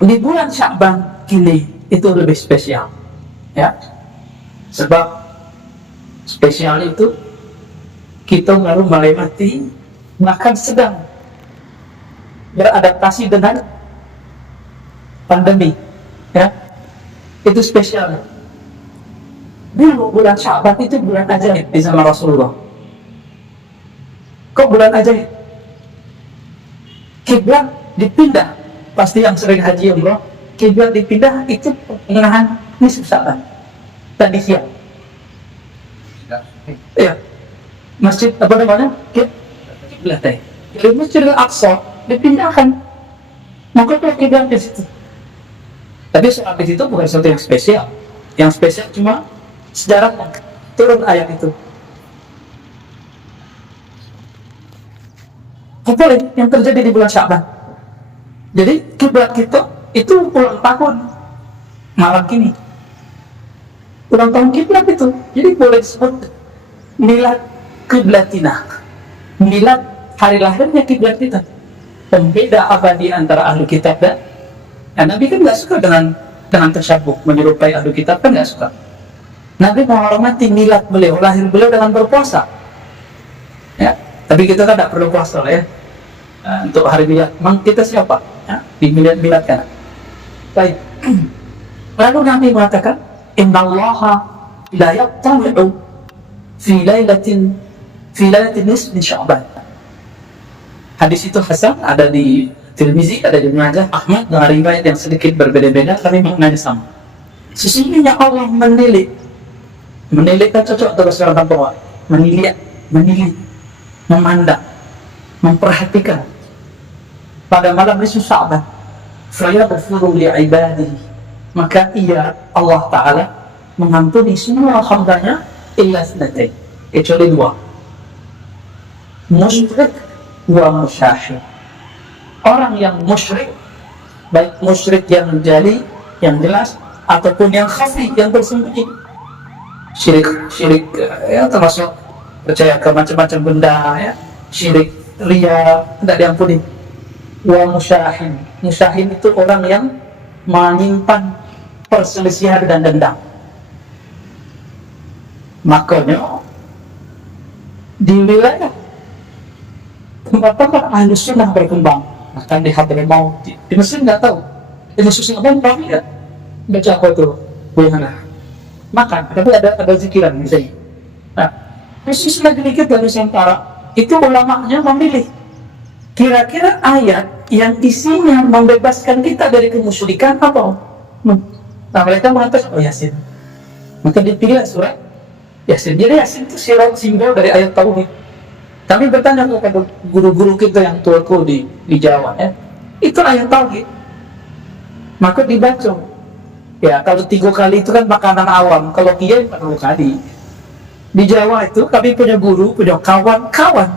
Di bulan Sya'ban ini itu lebih spesial, ya. Sebab spesial itu kita baru melewati, bahkan sedang beradaptasi dengan pandemi, ya. Itu spesial. Dulu bulan Sya'ban itu bulan ajaib di zaman Rasulullah. Kok bulan ajaib? Kiblat dipindah. Pasti yang sering haji umroh, kiblat dipindah itu pertengahan nisfu Sya'ban. Tadi siang. Iya. Masjid apa namanya? Kiblat. Jadi Masjid Al-Aqsa dipindahkan. Maka kalau kiblat di situ. Tapi soal di situ bukan sesuatu yang spesial. Yang spesial cuma sejarah turun ayat itu. Apa lagi yang terjadi di bulan Sya'ban? Jadi kiblat kita itu ulang tahun malam ini. Ulang tahun kiblat itu. Jadi boleh disebut milad kiblatina. Milad hari lahirnya kiblat kita. Pembeda abadi antara ahli kitab dan Nabi kan nggak suka dengan tersabuk, menyerupai ahli kitab kan nggak suka. Nabi menghormati milad beliau, lahir beliau dengan berpuasa. Ya, tapi kita kan tidak perlu puasa lah ya. Untuk hari milad, memang kita siapa? Ya, di milad kan. Baik. Lalu Nabi mengatakan, Innallaha la yattali'u fi lailatin nisfi Sya'ban. Hadis itu hasan, ada di Tirmizi, ada di Ibnu Majah, Ahmad, dengan riwayat yang sedikit berbeda-beda, tapi maknanya sama. Sesungguhnya Allah menilik kan cocok terus orang kampung, menilik, memandang, memperhatikan pada malam nisfu Sya'ban, fayaghfiru li'ibadihi, maka ia Allah Ta'ala mengampuni semua hambanya illa tsnatain, kecuali dua, musyrik wa musyahid. Orang yang musyrik, baik musyrik yang jali, yang jelas, ataupun yang khafi, yang tersembunyi. Syirik ya termasuk percaya ke macam-macam benda, ya. Syirik ria tidak diampuni. Wa musyahin itu orang yang menyimpan perselisihan dan dendam. Makanya di wilayah tempat-tempat ahli sunnah berkembang, bahkan di Hadramaut, di Mesir nggak tahu, di Mesir apa kami nggak baca apa itu bagaimana makan, tapi ada zikiran misalnya. Nah, khusus negeri kita Nusantara itu ulamanya memilih kira-kira ayat yang isinya membebaskan kita dari kemusyrikan apa? Nah, mereka mengatakan Yasin. Maka dipilih surat Yasin. Jadi Yasin itu simbol dari ayat tauhid. Kami bertanya kepada guru-guru kita yang tua-tua di Jawa, ya, itu ayat tauhid. Maka dibaca. Ya, kalau 3 kali itu kan makanan awam, kalau dia 40 kali. Di Jawa itu kami punya guru, punya kawan-kawan.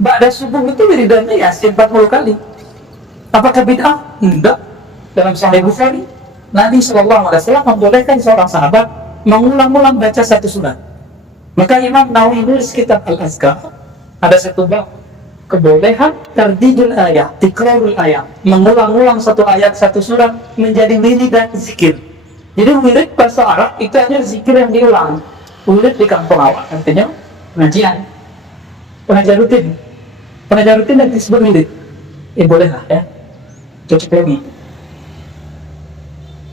Ba'da subuh itu wiridannya Yasin 40 kali. Apakah bid'ah? Enggak. Dalam Sahih Bukhari, Nabi SAW membolehkan seorang sahabat mengulang-ulang baca satu surat. Maka Imam Nawawi menulis kitab Al-Azkar, ada satu bab kebolehan tardidul ayat, tikrarul ayat, mengulang-ulang satu ayat, satu surat menjadi wirid dan zikir. Jadi wirid bahasa Arab itu hanya zikir yang diulang. Wirid di kampung awak artinya pengajian, pengajian rutin dan disebut wirid. Bolehlah ya, cocok lagi.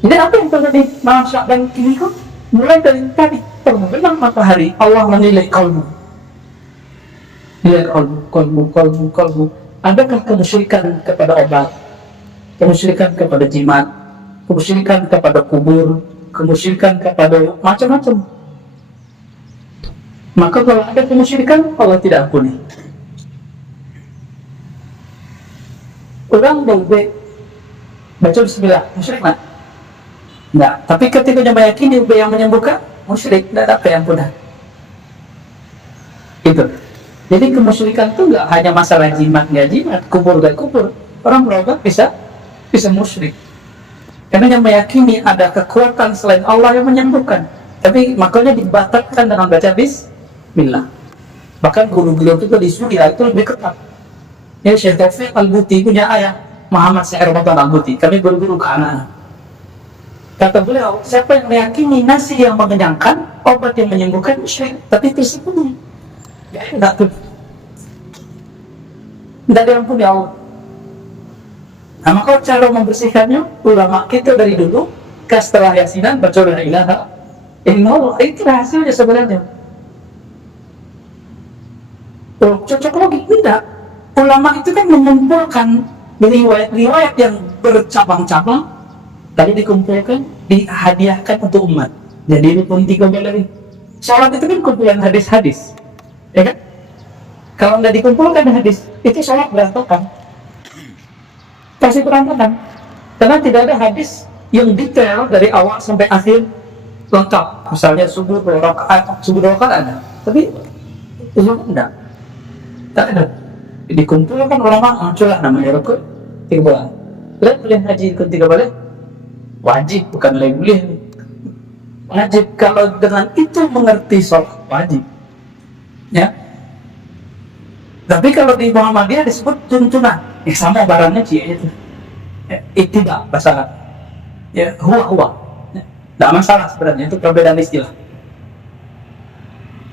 Jadi apa yang terjadi malam Sya'ban ini kok? Mulai dari tadi terbenam matahari, Allah menilai kalbu. Lihat kalbu. Adakah kemusyrikan kepada obat, kemusyrikan kepada jimat, kemusyrikan kepada kubur, kemusyrikan kepada macam-macam? Maka kalau ada kemusyrikan, Allah tidak ampuni. Orang boleh baca bismillah, musyrik nak? Enggak, tapi ketika dia meyakini yang menyembuhkan, musyrik, tidak ada pengampunan. Itu. Jadi kemusyrikan itu enggak hanya masalah jimat, enggak jimat, kubur, enggak kubur. Orang berobat bisa musyrik. Karena yang meyakini ada kekuatan selain Allah yang menyembuhkan. Tapi makanya dibatalkan dengan baca bismillah. Bahkan guru-guru itu di Suriah itu lebih ketat. Ya, Syekh Taufik Al-Buti punya ayat Muhammad Syair Ramadan Al-Buti, kami guru-guru ke anak-anak. Kata beliau, siapa yang meyakini nasi yang mengenyangkan, obat yang menyembuhkan, syirik. Tapi itu sepenuhnya tidak tuh, tidak diampuni Allah. Nah, maka cara membersihkannya, ulama kita dari dulu, setelah yasinan, baca la ilaha illallah, itu rahasianya sebenarnya. Oh, cocok lagi? Tidak. Ulama itu kan mengumpulkan riwayat-riwayat yang bercabang-cabang, lalu dikumpulkan, dihadiahkan untuk umat. Jadi rukun 3 galeri. Sholat itu kan kumpulan hadis-hadis, ya kan? Kalau nggak dikumpulkan hadis, itu sholat berantakan, pasti berantakan. Karena tidak ada hadis yang detail dari awal sampai akhir lengkap. Misalnya subuh 2 rakaat ada, tapi itu enggak. Tak ada. Dikumpulkan ulama, muncullah namanya rukun 3 bulan. Lihat boleh haji rukun 3 bulan? Wajib, bukan boleh. Wajib. Kalau dengan itu mengerti sholat wajib, ya. Tapi kalau di Muhammadiyah disebut tuntunan, ya sama barangnya itu. Ittiba bahasa Arab. Ya, huwa. Tidak masalah sebenarnya, itu perbedaan istilah.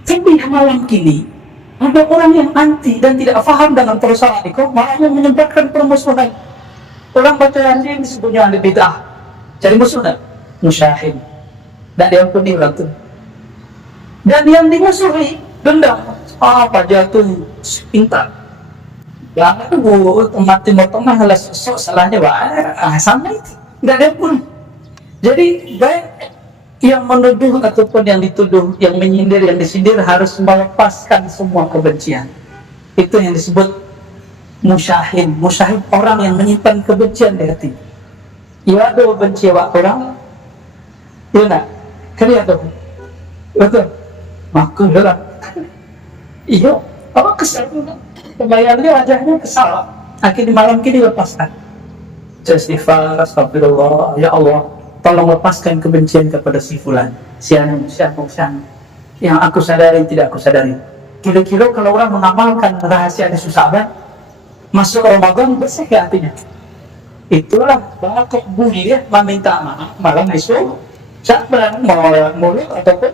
Tapi malam kini ada orang yang anti dan tidak paham dengan persoalan itu, malah menyebarkan permusuhan. Orang baca Yasin disebutnya ahli bid'ah. Cari musuhnya, musyahin. Tidak diampuni orang itu. Dan yang dimusuhi, dendam. Apa jatuh pintar. Jangan bu, tempat Timur Tengah lah sosok salahnya sama itu. Tidak diampuni. Jadi baik yang menuduh ataupun yang dituduh, yang menyindir, yang disindir harus melepaskan semua kebencian. Itu yang disebut musyahin. Musyahin orang yang menyimpan kebencian di hati. Ya ada benci orang, ya nak, kalian ada, betul, makul lah. Iya, apa kesal juga? Kebayangnya wajahnya kesal. Akhirnya malam kini lepaskan. Istighfar, astagfirullah, ya Allah, tolong lepaskan kebencian kepada si fulan, si anu. Yang aku sadari, tidak aku sadari. Kira-kira kalau orang mengamalkan rahasia di Susah, masuk Ramadan bersih ke hatinya. Itulah bakal budi ya, meminta maaf malam esok. Siapa mau mulut ataupun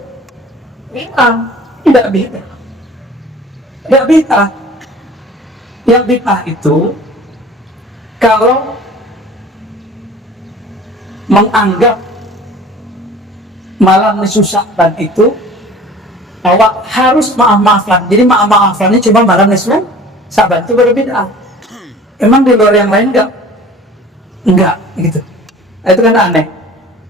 tidak bisa. Tidak bisa. Yang bid'ah itu kalau menganggap malam Sya'ban itu awak harus maaf-maafan. Jadi maaf-maafannya cuma malam Sya'ban itu baru bid'ah. Emang di luar yang lain enggak gitu. Itu kan aneh.